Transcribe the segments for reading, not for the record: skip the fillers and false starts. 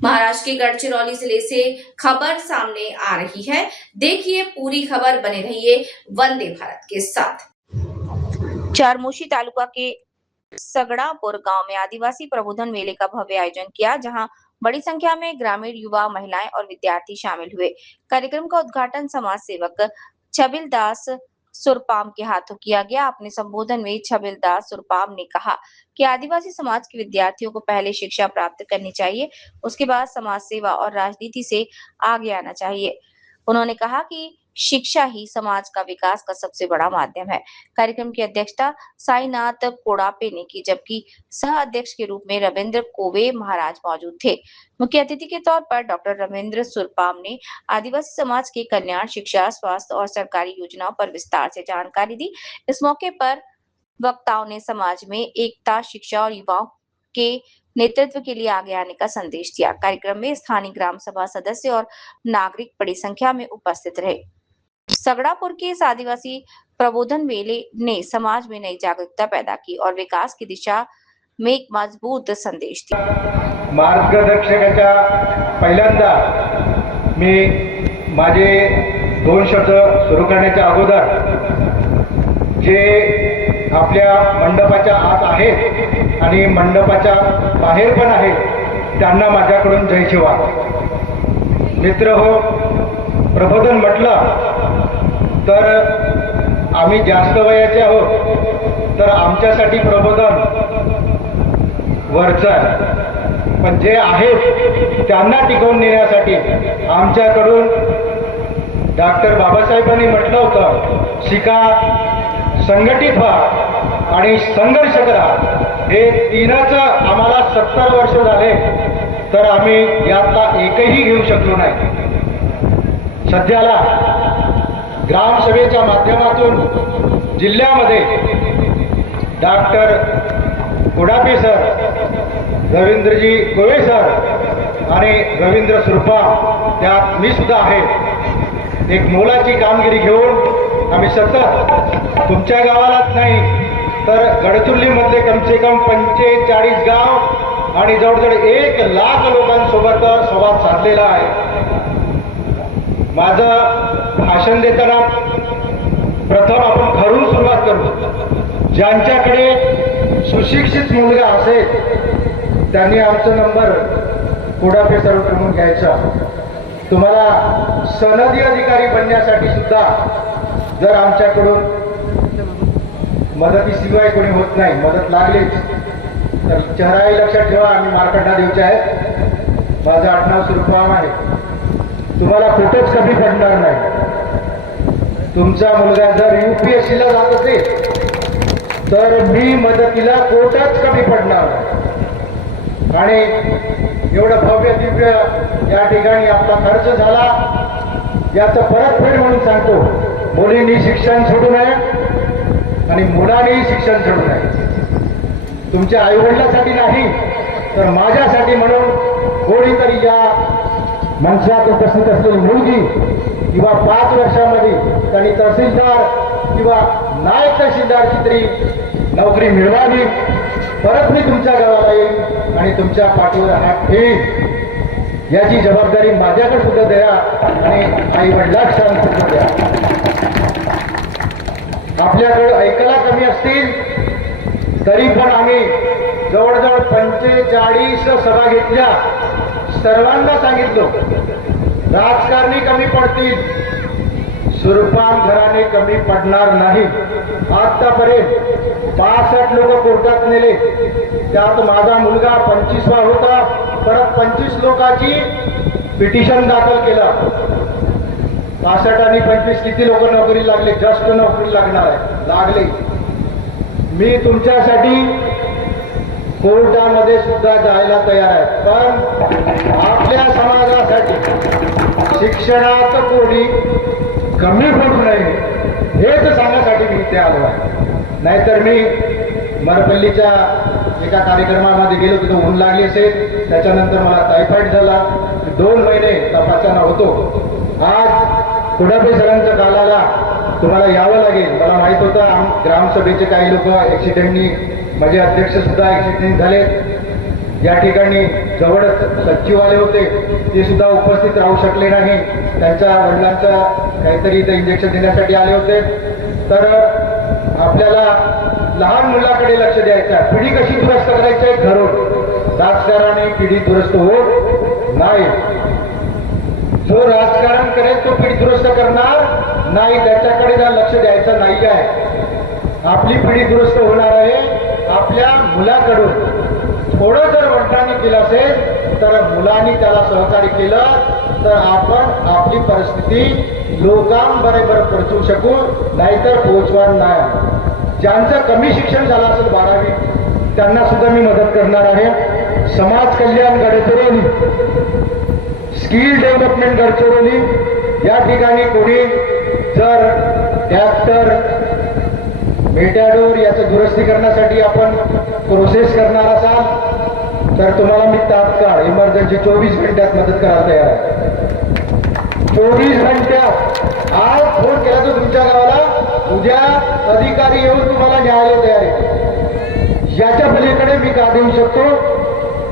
महाराष्ट्र के गढ़चिरौली जिले से खबर सामने आ रही है। देखिए पूरी खबर, बने रहिए वंदे भारत के साथ। चारमोशी तालुका के सगड़ापुर गांव में आदिवासी प्रबोधन मेले का भव्य आयोजन किया, जहां बड़ी संख्या में ग्रामीण युवा, महिलाएं और विद्यार्थी शामिल हुए। कार्यक्रम का उद्घाटन समाज सेवक छबिलदास सुरपाम के हाथों किया गया। अपने संबोधन में छबिलदास सुरपाम ने कहा कि आदिवासी समाज के विद्यार्थियों को पहले शिक्षा प्राप्त करनी चाहिए, उसके बाद समाज सेवा और राजनीति से आगे आना चाहिए। उन्होंने कहा कि शिक्षा ही समाज का विकास का सबसे बड़ा माध्यम है। कार्यक्रम की अध्यक्षता साईनाथ कोड़ापे ने की, जबकि सह अध्यक्ष के रूप में रविंद्र कोवे महाराज मौजूद थे। मुख्य अतिथि के तौर पर डॉक्टर रविंद्र सुरपाम ने आदिवासी समाज के कल्याण, शिक्षा, स्वास्थ्य और सरकारी योजनाओं पर विस्तार से जानकारी दी। इस मौके पर वक्ताओं ने समाज में एकता, शिक्षा और युवाओं के नेतृत्व के लिए आगे आने का संदेश दिया। कार्यक्रम में स्थानीय ग्राम सभा सदस्य और नागरिक बड़ी संख्या में उपस्थित रहे। सगड़ापुर के इस आदिवासी प्रबोधन मेले ने समाज में नई जागरूकता पैदा की और विकास की दिशा में एक मजबूत संदेश दिया। मार्गदर्शकाच्या पहिल्यांदा मी माझे 2 शब्द सुरू करण्याच्या अगोदर जे आपल्या मंडपाच्या आत आहेत आणि मंडपाच्या बाहेर पण आहेत त्यांना माझ्याकडून जय शिवा। मित्र हो, प्रबोधन म्हटलं तर आम्ही जास्त वयाचे आहोत, तर आमच्यासाठी प्रबोधन वरचं आहे, पण जे आहेत त्यांना टिकवून नेण्यासाठी आमच्याकडून डॉक्टर बाबासाहेबांनी म्हटलं होतं, शिका, संघटित व्हा आणि संघर्ष करा। हे तीनच आम्हाला 70 वर्ष झाले, तर आम्ही यातला एकही घेऊ शकलो नाही। सध्याला ग्रामसभेच्या माध्यमातून जिल्ह्यामध्ये डॉक्टर कोडापे सर, रवींद्रजी कोवे सर आणि रवींद्र सुरपाम, त्यात मी सुद्धा आहे। एक मोलाची कामगिरी घेऊन आम्ही सतत तुमच्या गावालाच नाही तर गडचिरोलीमधले कम से कम 45 गाव आणि जवळजवळ 1 लाख लोकांसोबत संवाद साधलेला आहे। माझं भाषण देताना प्रथम आपण घरून सुरुवात करू। ज्यांच्याकडे सुशिक्षित मुलगा असेल त्यांनी आमचा नंबर कोडापे सरांकडून घ्यायचा। तुम्हाला सनदी अधिकारी बनण्यासाठी सुद्धा जर आमच्याकडून मदतीशिवाय कोणी होत नाही, मदत लागलीच तर चेहराही लक्षात ठेवा, आम्ही मार्कंडा देवचे आहेत। माझं आडनाव सुरपाम आहे। तुम्हाला कुठेच कमी पडणार नाही। तुमचा मुलगा जर UPSC ला जात असेल तर मी मदतीला कोठच कमी पडणार नाही। आणि एवढं भव्य दिव्य या ठिकाणी आपला खर्च झाला, याचं परतफेड म्हणून सांगतो, मुलींनी शिक्षण सोडू नये आणि मुलांनीही शिक्षण सोडू नये। तुमच्या आईवडिलांसाठी नाही तर माझ्यासाठी म्हणून कोणीतरी या मंचात उपस्थित असलेली मुलगी किंवा 5 वर्षामध्ये त्यांनी तहसीलदार किंवा नायब तहसीलदारची तरी नोकरी मिळवावी। परत मी तुमच्या गावाला येईन आणि तुमच्या पाठीवर हात ठेवीन। याची जबाबदारी माझ्याकडे सुद्धा द्या आणि आई वडिलांना सुद्धा द्या। आपल्याकडे ऐकायला कमी असतील तरी पण आम्ही जवळजवळ 45 सभा घेतल्या। सर्वांना सांगितलं राजकारणी कमी पडतील, सुरपाम घराणे कमी पडणार नाही। आतापर्यंत 65 लोक कोर्टात नेले, त्यात माझा मुलगा 25वा होता। परत 25 लोकांची पिटिशन दाखल केलं। 65 आणि 25 किती लोक नोकरी लागले? जस्ट नोकरी लागणार आहे, लागले। मी तुमच्यासाठी कोर्टामध्ये सुद्धा जायला तयार आहे, पण आपल्या समाजासाठी शिक्षणात कोणी कमी पडू नये हेच सांगण्यासाठी मी इथे आलो आहे। नाहीतर मी मरपल्लीच्या एका कार्यक्रमामध्ये गेलो, तिथं ऊन लागली असेल, त्याच्यानंतर मला टायफॉइड झाला, 2 महिने तपासणा होतो। आज कोडापे सरांच्या कालाला तुम्हाला यावं लागेल। मला माहित होतं ग्रामसभेचे काही लोक ऍक्सिडेंटनी, माझे अध्यक्ष सुद्धा ऍक्सिडेंट झाले, या ठिकाणी जवळच सचिवालय होते, ते सुद्धा उपस्थित राहू शकले नाही. त्यांच्या वडिलांचा काहीतरी इथं इंजेक्शन देण्यासाठी आले होते. तर आपल्याला लहान मुलाकडे लक्ष द्यायचं आहे. पिढी कशी दुरुस्त करायची आहे घरून. राजकारणाने पिढी दुरुस्त होत नाही. जो राजकारण करेल तो पिढी दुरुस्त करणार नाही, त्याच्याकडे लक्ष द्यायचं नाही आहे. आपली पिढी दुरुस्त होणार आहे आपल्या मुलाकडून. थोडं जर वडिलांनी केलं असेल तर मुलांनी त्याला सहकार्य केलं तर आपण आपली परिस्थिती लोकांबरोबर पोहोचवू शकू, नाहीतर पोहोचणार नाही. ज्यांचं कमी शिक्षण झालं असेल 12वी, त्यांना सुद्धा मी मदत करणार आहे. समाज कल्याण गडचिरोली, स्किल डेव्हलपमेंट गडचिरोली या ठिकाणी कोणी जर ट्रॅक्टर, मेटॅडोर याचं दुरुस्ती करण्यासाठी आपण प्रोसेस करणार असाल तर तुम्हाला मी तात्काळ इमर्जन्सी 24 घंट्यात मदत करायला तयार आहे. 24 घंट्यात आज फोन केला तर तुमच्या गावाला उद्या अधिकारी येऊन तुम्हाला न्यायालय तयार आहे. याच्या पलीकडे मी का देऊ शकतो.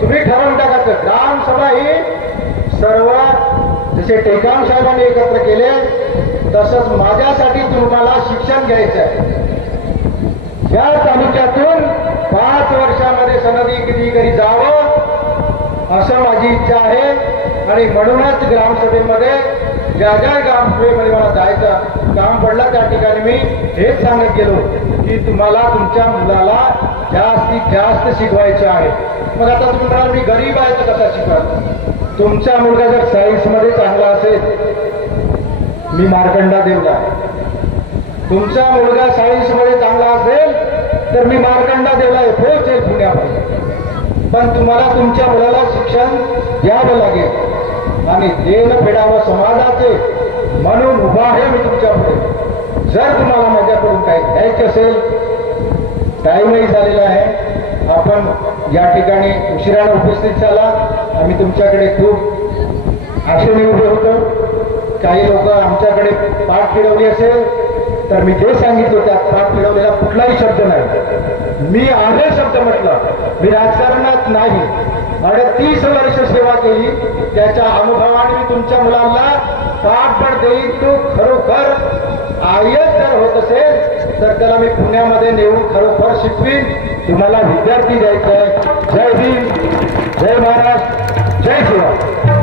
तुम्ही ठरवून टाकायचं. ग्रामसभा ही सर्व जसे टेकाम साहेबांनी एकत्र केले तसंच माझ्यासाठी तुम्हाला शिक्षण घ्यायचं आहे. या तालुक्यातून 5 वर्षामध्ये सनदी किती जावं असं माझी इच्छा आहे. आणि म्हणूनच ग्रामसभेमध्ये ज्या ज्या ग्रामसभेमध्ये मला जायचं काम पडलं त्या ठिकाणी मी हेच सांगत गेलो की तुम्हाला तुमच्या मुलाला जास्तीत जास्त शिकवायचं आहे. मग आता तुम्ही म्हणाल मी गरीब आहे तर कसा शिकवायचं. तुमचा मुलगा जर सायन्समध्ये चांगला असेल, मी मार्कंडा देवला. तुमचा मुलगा सायन्समध्ये चांगला असेल तर मी मार्कंडा देवला पोहोचेल पुण्यामध्ये. पण तुम्हाला तुमच्या मुलाला शिक्षण द्यावं लागेल आणि देणं फेडावं समाजाचे म्हणून उभा आहे मी तुमच्या पुढे. जर तुम्हाला माझ्याकडून काही घ्यायचे असेल, टाईमही झालेला आहे. आपण या ठिकाणी उशिराने उपस्थित झाला. आम्ही तुमच्याकडे खूप आशेने उभे होतो. काही लोक आमच्याकडे पाठ फिरवली असेल तर मी जे सांगितलं त्यात पाठ फिरवलेला कुठलाही शब्द नाही. मी आहे शब्द म्हटलं. मी राजकारणात नाही. 38 वर्ष सेवा केली. त्याच्या अनुभवाने मी तुमच्या मुलांना पाठबळ देईन. तो खरोखर आयएस जर होत असेल तर त्याला मी पुण्यामध्ये नेऊन खरोखर शिकवीन. तुम्हाला विद्यार्थी द्यायचा आहे. जय हिंद, जय महाराष्ट्र, जय शिवराय.